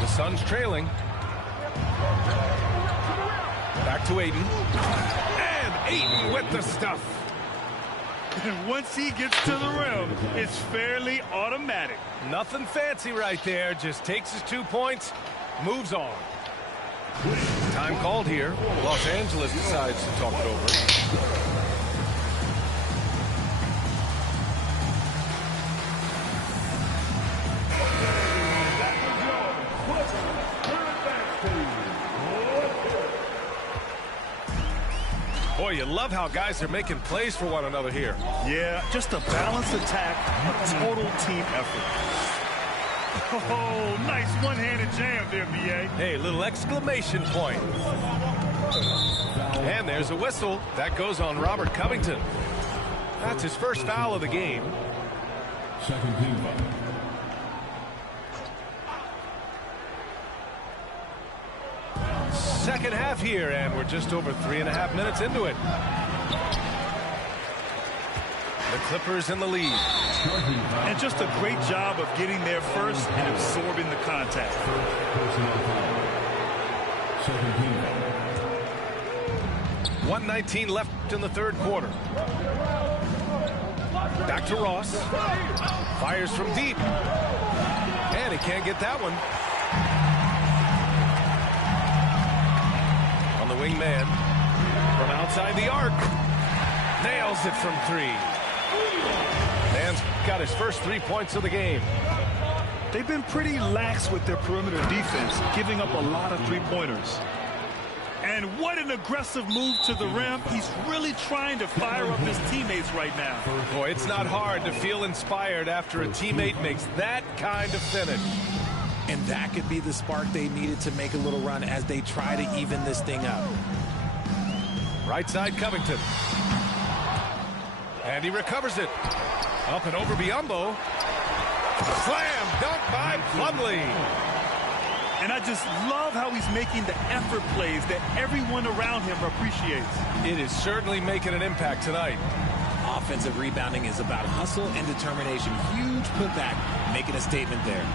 The Suns trailing. Back to Ayton. And Ayton with the stuff. And once he gets to the rim, it's fairly automatic. Nothing fancy right there. Just takes his 2 points, moves on. Time called here. Los Angeles decides to talk it over. Boy, you love how guys are making plays for one another here. Yeah, just a balanced attack, a total team effort. Oh, nice one-handed jam there, B.A. Hey, little exclamation point. And there's a whistle. That goes on Robert Covington. That's his first foul of the game. Second team foul. Second half here, and we're just over 3.5 minutes into it. The Clippers in the lead. And just a great job of getting there first and absorbing the contact. 1:19 left in the third quarter. Back to Ross. Fires from deep. And he can't get that one. On the wing man. From outside the arc. Nails it from 3. Man's got his first 3 points of the game. They've been pretty lax with their perimeter defense, giving up a lot of three-pointers. And what an aggressive move to the rim. He's really trying to fire up his teammates right now. Boy, it's not hard to feel inspired after a teammate makes that kind of finish. And that could be the spark they needed to make a little run as they try to even this thing up. Right side Covington. And he recovers it. Up and over Biyombo. Slam dunk by Plumlee. And I just love how he's making the effort plays that everyone around him appreciates. It is certainly making an impact tonight. Offensive rebounding is about hustle and determination. Huge putback, making a statement there.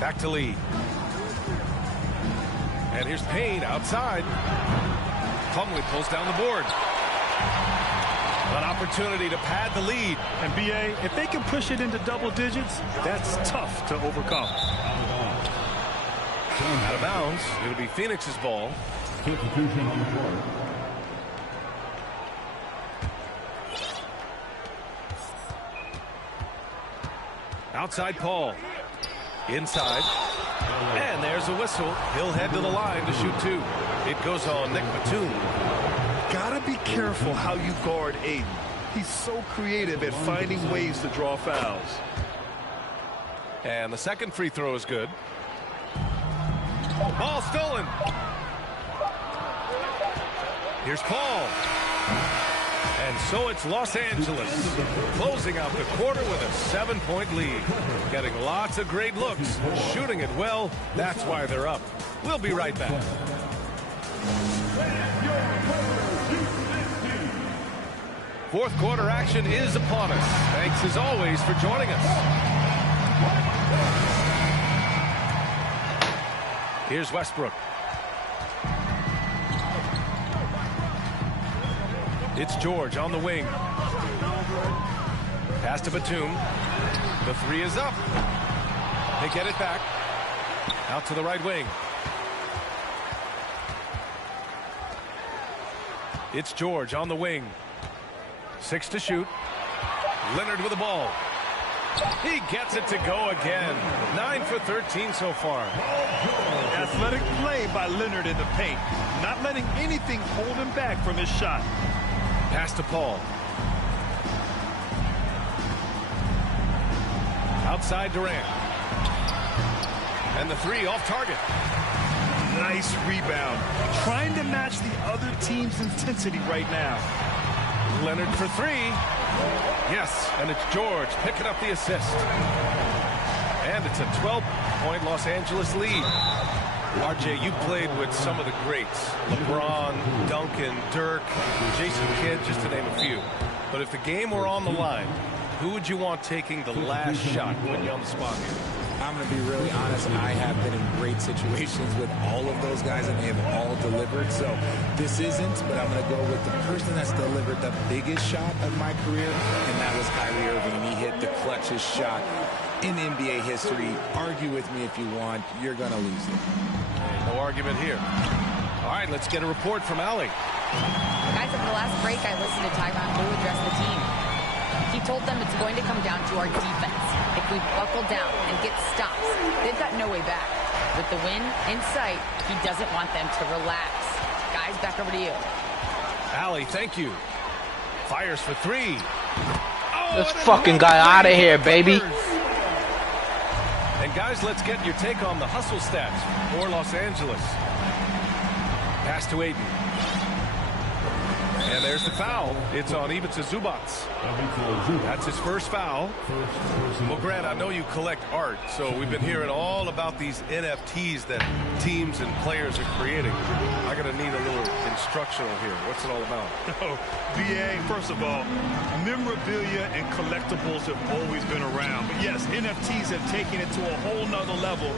Back to Lee. And here's Payne outside. Plumlee pulls down the board. An opportunity to pad the lead. And B.A., if they can push it into double digits, that's tough to overcome. Out of bounds. It'll be Phoenix's ball. Substitution on the court. Outside Paul. Inside. And there's a whistle. He'll head to the line to shoot 2. It goes on Nick Batum. Gotta be careful how you guard Ayton. He's so creative at finding ways to draw fouls. And the second free throw is good. Ball stolen. Here's Paul. And so it's Los Angeles closing out the quarter with a 7-point lead. Getting lots of great looks, shooting it well. That's why they're up. We'll be right back. Fourth quarter action is upon us. Thanks as always for joining us. Here's Westbrook. It's George on the wing. Pass to Batum. The 3 is up. They get it back. Out to the right wing. It's George on the wing. 6 to shoot. Leonard with the ball. He gets it to go again. 9 for 13 so far. Athletic play by Leonard in the paint. Not letting anything hold him back from his shot. Pass to Paul. Outside Durant. And the 3 off target. Nice rebound. Trying to match the other team's intensity right now. Leonard for three. Yes, and it's George picking up the assist. And it's a 12-point Los Angeles lead. RJ, you played with some of the greats. LeBron, Duncan, Dirk, Jason Kidd, just to name a few. But if the game were on the line, who would you want taking the last shot when you're on the spot here? I'm going to be really honest. I have been in great situations with all of those guys, and they have all delivered. So this isn't, but I'm going to go with the person that's delivered the biggest shot of my career, and that was Kyrie Irving. He hit the clutchest shot in NBA history. Argue with me if you want. You're going to lose it. No argument here. All right, let's get a report from Allie. Guys, at the last break, I listened to Tyronn Lue address the team. He told them it's going to come down to our defense. If we buckle down and get stops, they've got no way back. With the win in sight, he doesn't want them to relax. Guys, back over to you. Allie, thank you. Fires for three. This fucking guy out of here, baby. And guys, let's get your take on the hustle stats for Los Angeles. Pass to Ayton. And there's the foul. It's on Ivica Zubac. That's his first foul. Well, Grant, I know you collect art, so we've been hearing all about these NFTs that teams and players are creating. I'm going to need a little instructional here. What's it all about? Oh, BA, first of all, memorabilia and collectibles have always been around. But yes, NFTs have taken it to a whole nother level.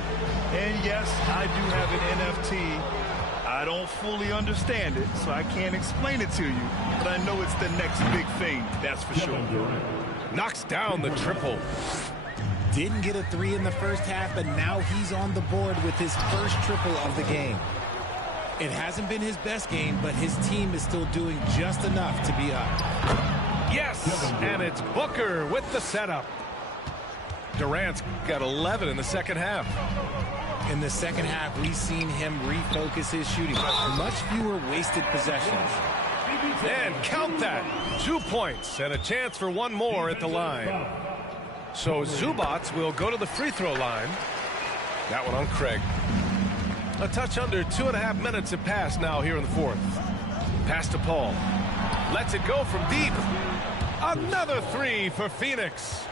And yes, I do have an NFT. I don't fully understand it, so I can't explain it to you, but I know it's the next big thing, that's for sure. Knocks down the triple. Didn't get a three in the first half, but now he's on the board with his first triple of the game. It hasn't been his best game, but his team is still doing just enough to be up. Yes, and it's Booker with the setup. Durant's got 11 in the second half. In the second half, we've seen him refocus his shooting. Much fewer wasted possessions. And count that. 2 points and a chance for one more at the line. So Zubac will go to the free throw line. That one on Craig. A touch under 2.5 minutes have passed now here in the fourth. Pass to Paul. Lets it go from deep. Another three for Phoenix.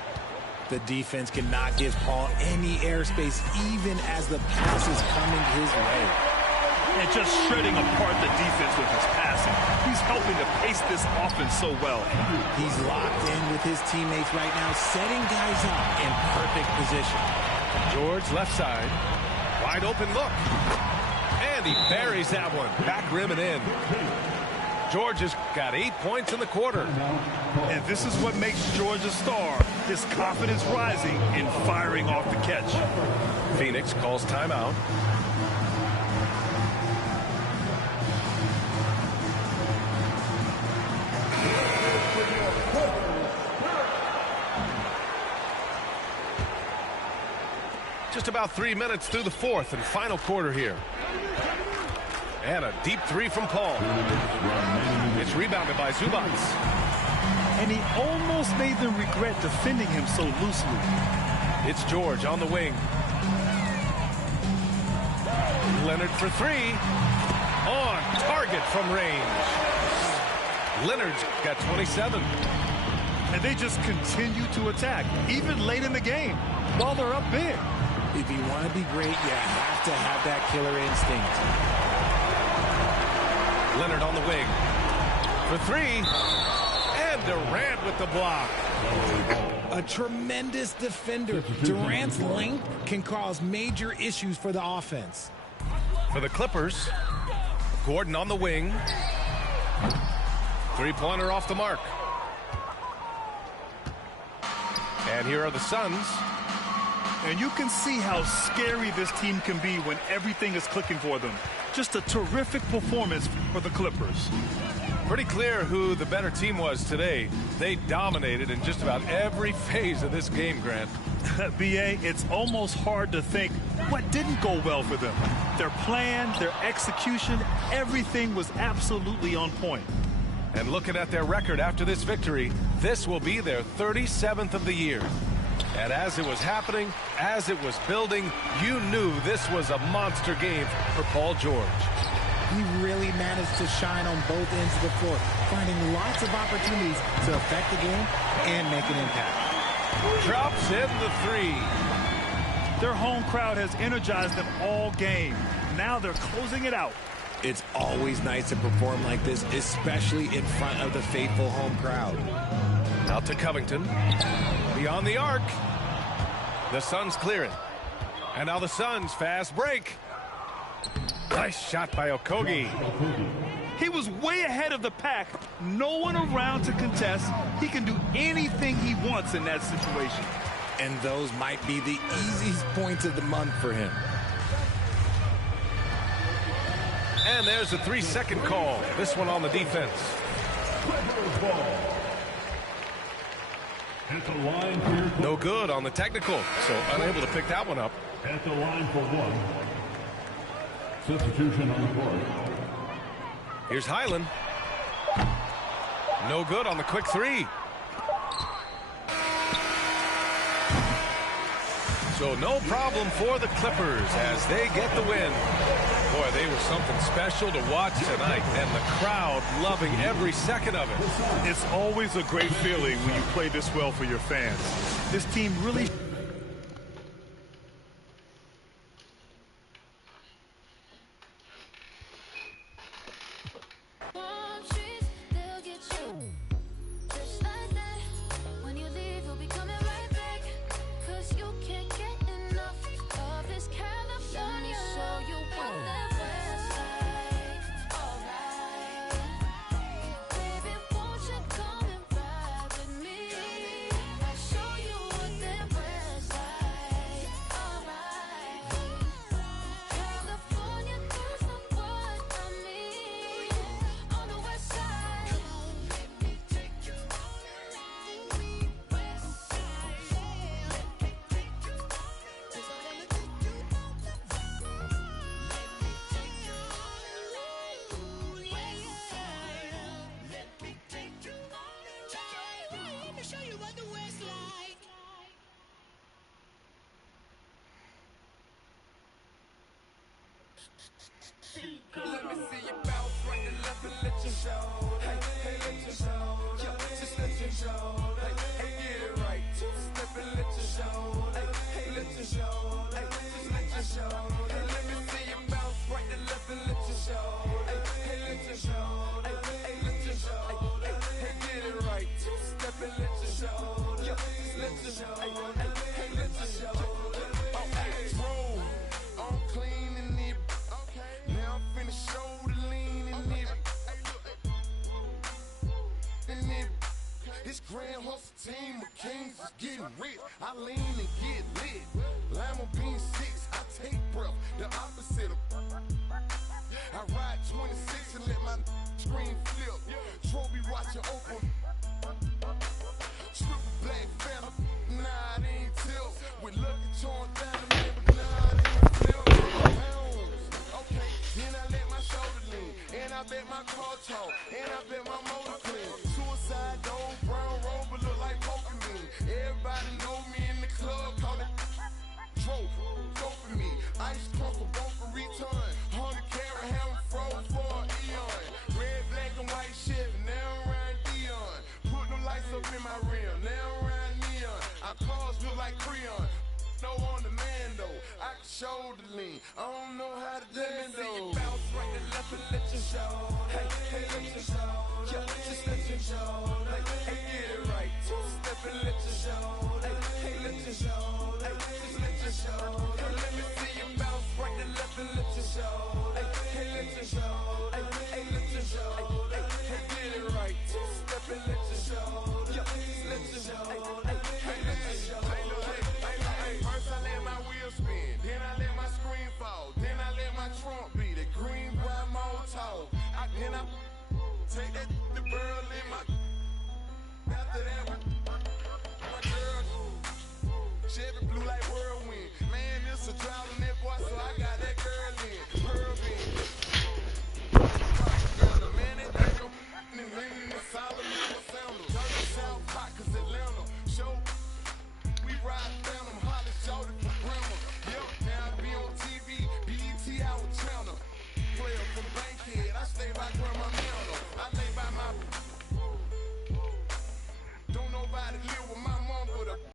The defense cannot give Paul any airspace, even as the pass is coming his way. And just shredding apart the defense with his passing. He's helping to pace this offense so well. He's locked in with his teammates right now, setting guys up in perfect position. George left side. Wide open look. And he buries that one. Back rim and in. George has got 8 points in the quarter. And this is what makes George a star. His confidence rising and firing off the catch. Phoenix calls timeout. Just about 3 minutes through the fourth and final quarter here. And a deep three from Paul. It's rebounded by Zubac. And he almost made them regret defending him so loosely. It's George on the wing. Leonard for three. On target from range. Leonard's got 27. And they just continue to attack, even late in the game, while they're up big. If you want to be great, you have to have that killer instinct. Leonard on the wing. For three. And Durant with the block. A tremendous defender. Durant's length can cause major issues for the offense. For the Clippers, Gordon on the wing. Three-pointer off the mark. And here are the Suns. And you can see how scary this team can be when everything is clicking for them. Just a terrific performance for the Clippers. Pretty clear who the better team was today. They dominated in just about every phase of this game, Grant. BA, it's almost hard to think what didn't go well for them. Their plan, their execution, everything was absolutely on point. And looking at their record after this victory, this will be their 37th of the year. And as it was happening, as it was building, you knew this was a monster game for Paul George. He really managed to shine on both ends of the floor, finding lots of opportunities to affect the game and make an impact. Drops in the three. Their home crowd has energized them all game. Now they're closing it out. It's always nice to perform like this, especially in front of the faithful home crowd. Out to Covington. Beyond the arc. The Suns clearing. And now the Suns fast break. Nice shot by Okogie. He was way ahead of the pack. No one around to contest. He can do anything he wants in that situation. And those might be the easiest points of the month for him. And there's a 3-second call. This one on the defense. At the line for No good on the technical, so unable to pick that one up. At the line for one. Substitution on the court. Here's Highland. No good on the quick three. So no problem for the Clippers as they get the win. Boy, they were something special to watch tonight, and the crowd loving every second of it. It's always a great feeling when you play this well for your fans. This team really... Let me see you bounce right to left and let you show. Hey, hey, let you show. Yeah, just let you show. Hey, hey, get it right. Two-step and let you show. Hey, hey, let you show. Hey, just let you show. Hey, let me see you bounce right to left and let you show. Hey, hey, let you show. Hey, hey, let you show. Hey, hey, get it right. Two-step and let you show. Yeah, just let you show. Hey, hey, hey, let you show. Oh, hey, roll. I'm clean in it. Now I'm finna show the lean in it. This grand hustle team of kings is getting rich. I lean and get lit. Lima bean 6, I take breath. The opposite of. I ride 26 and let my screen flip. Trophy watching open. Triple black phantom. Nah, it ain't tilt. With Lucky torn down the man, but nah, it ain't flip. Okay, then I let my shoulder lean. And I bet my car talk. And I bet my motor clean. Suicide dome, brown rover look like Pokemon. Everybody know me in the club, call it Dope for me. Ice crumple, bone for return. 100 carat hammer, froze for an eon. Red, black, and white Chevy, now around Dion. Put them lights up in my rim, now around neon. Our cars look like Creon. No on the man though, I can show the lean. I don't know how to dance though. See you bounce right to left and let you show. Hey, hey, let you show. Yeah, just let you show. Hey, hey, get it right. Two-step and let you show. Hey, hey, let you show. Hey, just let you show. Hey, let me see you bounce right to left and let you show. Hey, hey, let you show. Hey, hey, let you show. Hey, hey, get it right. Two-step and let you show. Yeah, just let you show. Hey, hey, let you show. First I let my wheel spin, then I let my screen fall, then I let my trunk be the green bright motor. Then I take that the burl in my. After that, my girl, Chevy blue like whirlwind. Man, it's a drought in that boy, so I got that girl in. Pearl in. Man, they think I'm and leaning the Solomon sandals. Turn the South hot, cause Atlanta show. We ride I lay by my